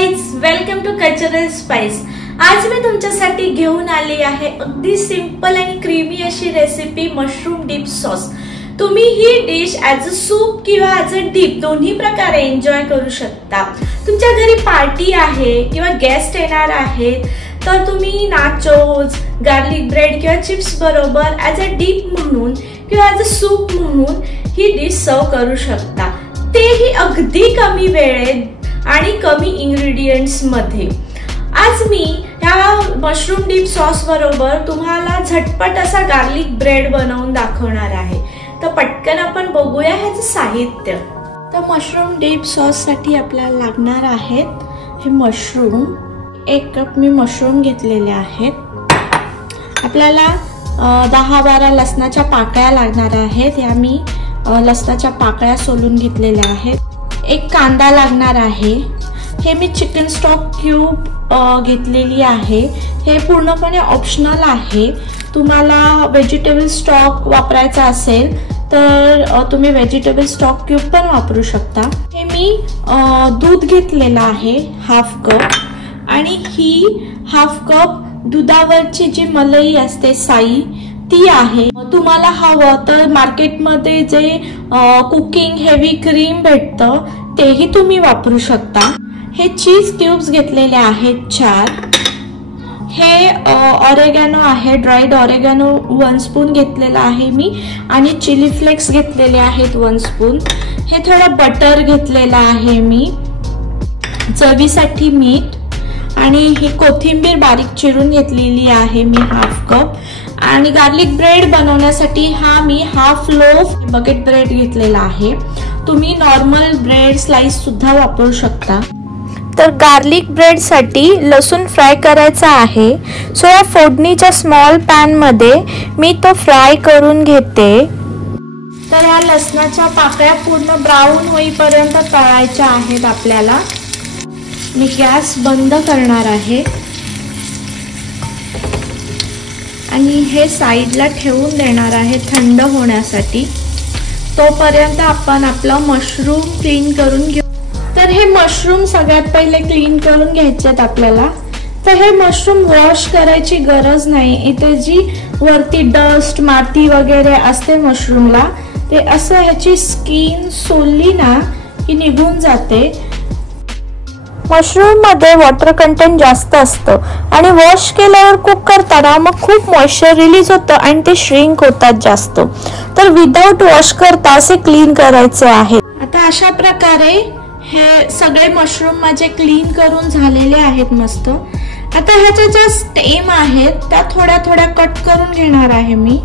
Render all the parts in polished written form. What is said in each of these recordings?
Guys, welcome to cultural spice. आज मी तुमच्यासाठी घेऊन आली आहे अगदी सिंपल आणि क्रीमी अशी रेसिपी मशरूम डीप सॉस। तुम्ही ही डिश ॲज अ सूप किंवा ॲज अ डीप दोन्ही प्रकारे एन्जॉय करू शकता। तुमच्या घरी पार्टी आहे किंवा गेस्ट येणार आहेत तर तुम्ही नाचोज, गार्लिक ब्रेड किंवा चिप्स बरोबर ॲज अ डीप म्हणून किंवा ॲज अ सूप म्हणून ही डिश सर्व करू शकता, तेही अगदी कमी वेळेत आणि कमी इंग्रेडिएंट्स मध्ये। आज मी ह्या मशरूम डीप सॉस बरोबर तुम्हाला झटपट असा गार्लिक ब्रेड बनवून दाखवणार आहे। तर पटकन आपण बघूया ह्याचं साहित्य। तर मशरूम डीप सॉस साठी आपल्याला लागणार आहेत हे मशरूम। 1 कप मी मशरूम घेतलेले आहेत। आपल्याला 10-12 लसणाच्या पाकळ्या लागणार आहेत। या मी लसणाच्या पाकळ्या सोलून घेतलेल्या आहेत। 1 कांदा लागणार आहे। हे मी चिकन स्टॉक क्यूब घेतलेली आहे। हे पूर्णपणे ऑप्शनल आहे। तुम्हाला व्हेजिटेबल स्टॉक वापरायचा असेल तर तुम्ही व्हेजिटेबल स्टॉक क्यूब पण वापरू शकता। हे मी दूध घेतलेलं आहे 1/2 कप आणि ही 1/2 कप दुधावरची जी मलाई असते साई ती आहे। तुम्हाला हवं तर मार्केटमध्ये जे कुकिंग हेवी क्रीम भेटतं तेही तुम्ही वापरू शकता। हे चीज क्यूब्स घेतलेले आहेत 4। हे ऑरेगॅनो आहे, ड्राईड ऑरेगॅनो 1 स्पून घेतलेला आहे मी आणि चिली फ्लेक्स घेतलेले आहेत 1 स्पून। हे थोडं बटर घेतलेलं आहे मी, चवीसाठी मीठ आणि ही कोथिंबीर बारीक चिरून घेतलेली आहे मी 1/2 कप। आणि गार्लिक ब्रेड बनवण्यासाठी हा मी 1/2 लोफ बकेट ब्रेड घेतलेला आहे। तुम्ही नॉर्मल ब्रेड स्लाइस सुद्धा वापरू शकता। तर गार्लिक ब्रेड साठी लसूण फ्राय करायचा आहे। सो या फोडणीच्या स्मॉल पॅन मध्ये मी तो फ्राय करून घेते। तर या लसणाच्या पाकळ्या पूर्ण ब्राऊन होईपर्यंत तळायच्या आहेत आपल्याला। मी गॅस बंद करणार आहे आणि हे साइडला ठेवून देणार आहे थंड होण्यासाठी। तोपर्यंत आपण आपलं मशरूम क्लीन करून घेऊ। तर हे मशरूम सगळ्यात पहिले क्लीन करून घ्यायचे आहेत आपल्याला। तर हे मशरूम वॉश करायची गरज नाही। इथे जी वरती डस्ट माती वगैरे असते मशरूमला ते असं ह्याची स्किन सोलली ना की निघून जाते। मशरूम मध्ये वॉटर कंटेंट जास्त असतं आणि वॉश केल्यावर कुक करताना मग खूप मॉइश्चर रिलीज होतं आणि ते श्रिंक होतात जास्त। तर विदाउट वॉश करता असे क्लीन करायचे आहे। आता अशा प्रकारे हे सगळे मशरूम माझे क्लीन करून झालेले आहेत मस्त। आता ह्याच्या ज्या स्टेम आहेत त्या थोड्या थोड्या कट करून घेणार आहे मी,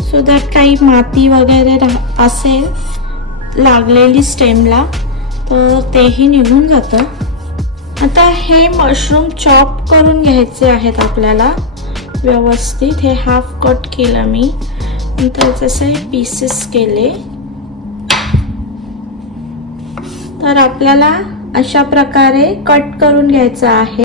सो दॅट काही माती वगैरे असेल लागलेली स्टेमला तर तेही निघून जातं। आता हे मशरूम चॉप करून घ्यायचे आहेत आपल्याला व्यवस्थित। हे 1/2 कट केलं मी, नंतर जसे पीसेस केले तर आपल्याला अशा प्रकारे कट करून घ्यायचं आहे।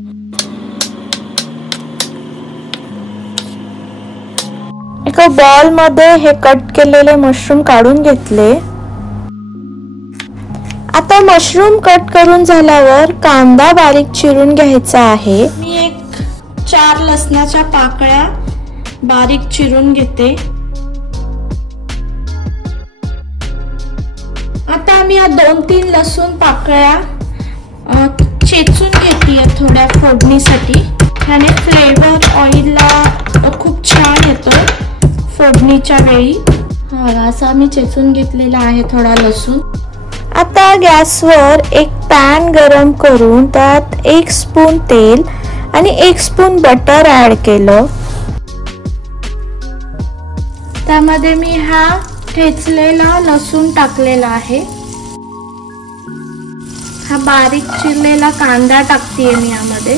एका बॉल मध्ये हे कट केलेले मशरूम काढून घेतले। आता मशरूम कट करून झाल्यावर कांदा बारीक चिरून घ्यायचा आहे। मी 4 लसणाच्या पाकळ्या बारीक चिरून घेते। आता मी या 2-3 लसूण पाकळ्या चेचून घेते थोड्या फोडणीसाठी। ह्याने फ्लेवर ऑइलला खूप छान येतो फोडणीच्या वेळी। असा मी चेचून घेतलेला आहे थोडा लसूण। आता गॅसवर एक पॅन गरम करून त्यात 1 स्पून तेल आणि 1 स्पून बटर ऍड केलं। त्यामध्ये मी हा ठेचलेला लसूण टाकलेला आहे। हा बारीक चिरलेला कांदा टाकतेय मी यामध्ये।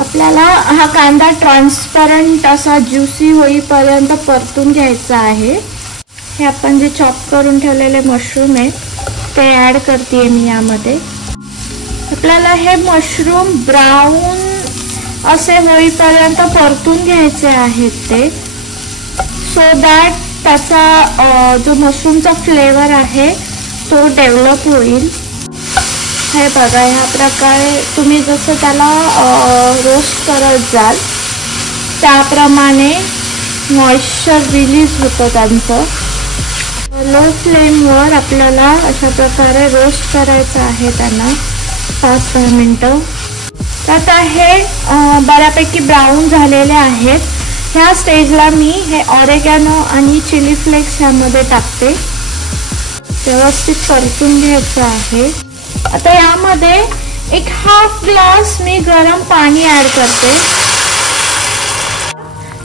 आपल्याला हा कांदा ट्रान्सपरंट असा ज्युसी होईपर्यंत परतून घ्यायचा आहे। हे आपण जे चॉप करून ठेवलेले मशरूम आहेत ते ऍड करते मी यामध्ये। आपल्याला हे मशरूम ब्राऊन असे होईपर्यंत परतून घ्यायचे आहेत ते, सो दॅट त्याचा जो मशरूमचा फ्लेवर आहे तो डेव्हलप होईल। हे बघा, ह्या प्रकारे तुम्ही जसं त्याला रोस्ट करत जाल त्याप्रमाणे मॉइश्चर रिलीज होतं त्यांचं. लो फ्लेमवर आपल्याला अशा प्रकारे रोस्ट करायचं आहे त्यांना 5-10 मिनटं. आता हे बऱ्यापैकी ब्राऊन झालेले आहेत. ह्या स्टेजला मी हे ऑरेगॅनो आणि चिली फ्लेक्स ह्यामध्ये टाकते. व्यवस्थित परतून घ्यायचं आहे. आता यामध्ये एक हाफ ग्लास मी गरम पाणी ॲड करते.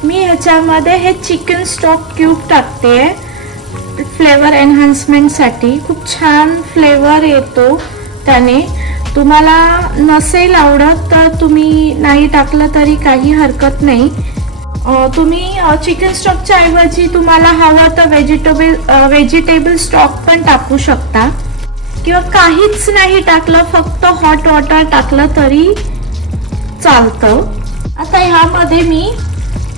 मी ह्याच्यामध्ये हे चिकन स्टॉक क्यूब टाकते फ्लेवर एनहान्समेंटसाठी. खूप छान फ्लेवर येतो त्याने. तुम्हाला नसेल आवडत तर तुम्ही नाही टाकलं तरी काही हरकत नाही. तुम्ही चिकन स्टॉकच्या ऐवजी तुम्हाला हवं तर व्हेजिटेबल स्टॉक पण टाकू शकता किंवा काहीच नाही टाकलं, फक्त हॉट वॉटर टाकलं तरी चालतं. आता ह्यामध्ये मी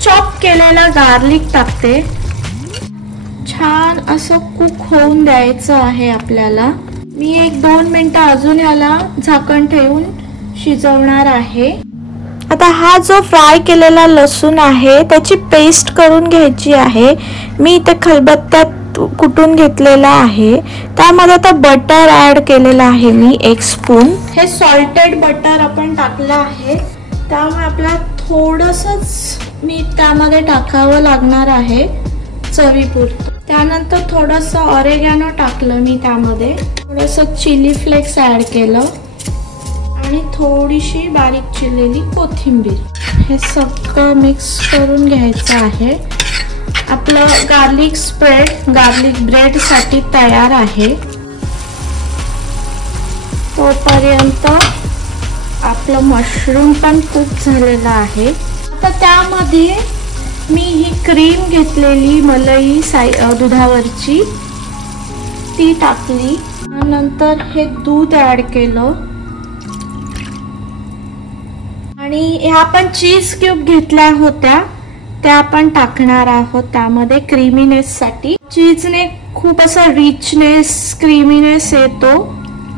चॉप केलेला गार्लिक टाकते. छान असं कुक होऊन द्यायचं आहे आपल्याला. मी 1-2 मिनिटं अजून याला झाकण ठेवून शिजवणार आहे. आता हा जो फ्राय केलेला लसूण आहे त्याची पेस्ट करून घ्यायची आहे. मी इथे खलबत्त्यात कुटून घेतलेला आहे. त्यामध्ये आता बटर ॲड केलेलं आहे मी 1 स्पून. हे सॉल्टेड बटर आपण टाकलं आहे त्यामुळे आपल्याला थोडंसंच मीठ त्यामध्ये टाकावं लागणार आहे चवीपुरतं. त्यानंतर थोडंसं ऑरेगॅनो टाकलं मी त्यामध्ये. थोडंसं चिली फ्लेक्स ॲड केलं आणि थोडीशी बारीक चिरलेली कोथिंबीर. हे सगळं मिक्स करून घ्यायचं आहे. आपलं गार्लिक स्प्रेड गार्लिक ब्रेडसाठी तयार आहे. तोपर्यंत आपलं मशरूम पण कुक झालेलं आहे. आता त्यामध्ये मी ही क्रीम घेतलेली मलाई दुधावरची ती टाकली. नंतर हे दूध ॲड केलं आणि ह्या आपण चीज क्यूब घेतल्या होत्या त्या आपण टाकणार आहोत त्यामध्ये क्रीमीनेससाठी. चीजने खूप असा रिचनेस क्रीमीनेस येतो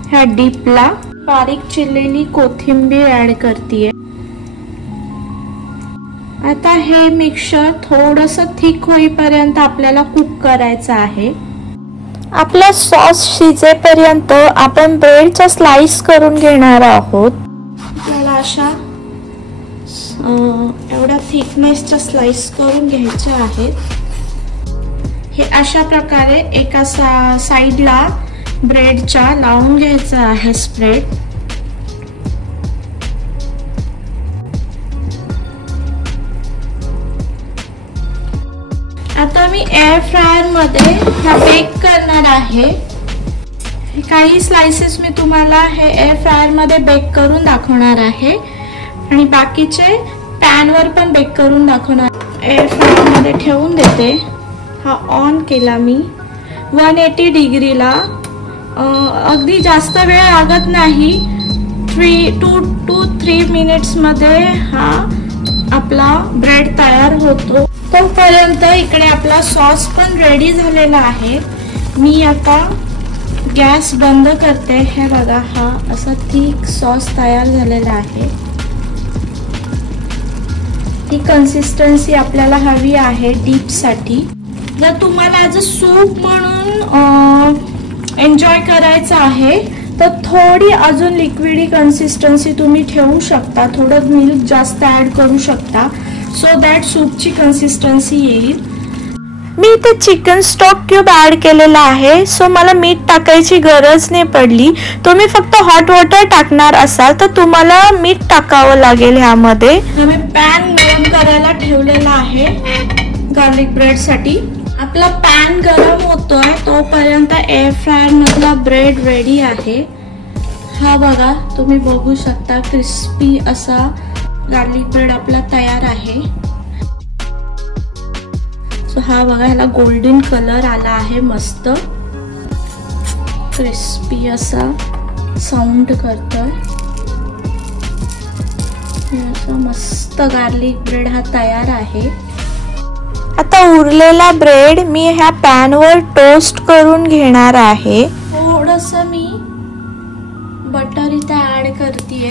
ह्या डीपला. बारीक चिरलेली कोथिंबीर ॲड करतेय. आता हे मिक्सचर थोडंसं थिक होईपर्यंत आपल्याला कुक करायचं आहे. आपला सॉस शिजेपर्यंत आपण ब्रेडचा स्लाइस करून घेणार आहोत. आपल्याला अशा एवढ्या थिकनेसच्या स्लाइस करून घ्यायच्या आहेत. हे अशा प्रकारे एका साईडला ब्रेडच्या लावून घ्यायचं आहे स्प्रेड. आता मी एअर फ्रायर मध्ये हा बेक करणार आहे. काही स्लाइसेस मी तुम्हाला हे एअर फ्रायर मध्ये बेक करून दाखवणार आहे आणि बाकीचे पॅन वर पण बेक करून दाखवणार. एअर फ्रायर मध्ये ठेवून देते. हा ऑन केला मी 180 डिग्रीला. अगदी जास्त वेळ लागत नाही. 2 to 3 मिनिट्स मध्ये हा आपला ब्रेड तयार होतो. तोपर्यंत इकडे आपला सॉस पण रेडी झालेला आहे. मी आता गॅस बंद करते. हे बघा, हा असा थिक सॉस तयार झालेला आहे. ही कन्सिस्टन्सी आपल्याला हवी आहे डीपसाठी. जर तुम्हाला ॲज अ सूप म्हणून एन्जॉय करायचं आहे तर थोडी अजून लिक्विडी कन्सिस्टन्सी तुम्ही ठेवू शकता. थोडं मिल्क जास्त ॲड करू शकता सो दॅट सूपची कन्सिस्टन्सी येईल. मी इथे चिकन स्टॉक क्यूब ॲड केलेला आहे सो मला मीठ टाकायची गरज नाही पडली. तुम्ही फक्त हॉट वॉटर टाकणार असाल तर तुम्हाला मीठ टाकावं लागेल ह्यामध्ये. मी पॅन गरम करायला ठेवलेला आहे गार्लिक ब्रेडसाठी. आपला पॅन गरम होतोय तोपर्यंत एअर फ्रायर मधला ब्रेड रेडी आहे. हा बघा, तुम्ही बघू शकता क्रिस्पी असा गार्लिक ब्रेड आपला तयार आहे. सो हा बघा, ह्याला गोल्डन कलर आला आहे. मस्त क्रिस्पी असा साऊंड करतोय. असा मस्त गार्लिक ब्रेड हा तयार आहे. आता उरलेला ब्रेड मी ह्या पॅन वर टोस्ट करून घेणार आहे. थोडंसं मी बटर इथे ऍड करतेय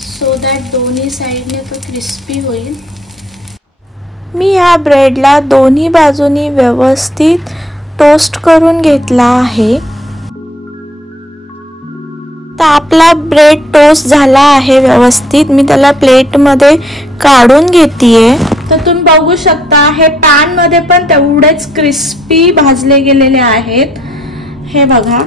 सो दॅट दोन्ही साइडने तो क्रिस्पी होईल। मी ह्या ब्रेडला दोन्ही बाजूनी व्यवस्थित टोस्ट करून घेतला आहे। तर आपला ब्रेड टोस्ट झाला आहे व्यवस्थित। मी त्याला प्लेट मध्ये काढून घेतेय। तर तुम्ही बघू शकता हे पॅन मध्ये पण तेवढेच क्रिस्पी भाजले गेलेले आहेत। हे बघा,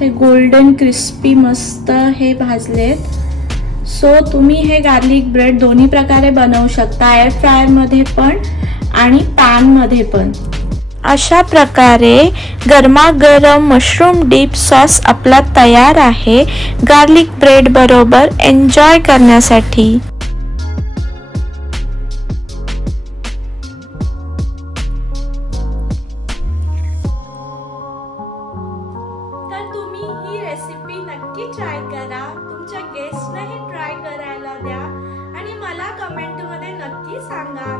हे गोल्डन क्रिस्पी मस्त हे भाजलेत। सो तुम्ही हे गार्लिक ब्रेड दोन्ही प्रकारे बनवू शकता, एअर फ्रायर मध्ये पण आणि पॅन मध्ये पण। अशा प्रकारे गरमागरम मशरूम डीप सॉस आपला तयार आहे गार्लिक ब्रेड बरोबर एन्जॉय करण्यासाठी। तर तुम्ही ही रेसिपी नक्की ट्राय करा, तुमच्या गेस्टनाही ट्राय करायला द्या आणि मला कमेंट मध्ये नक्की सांगा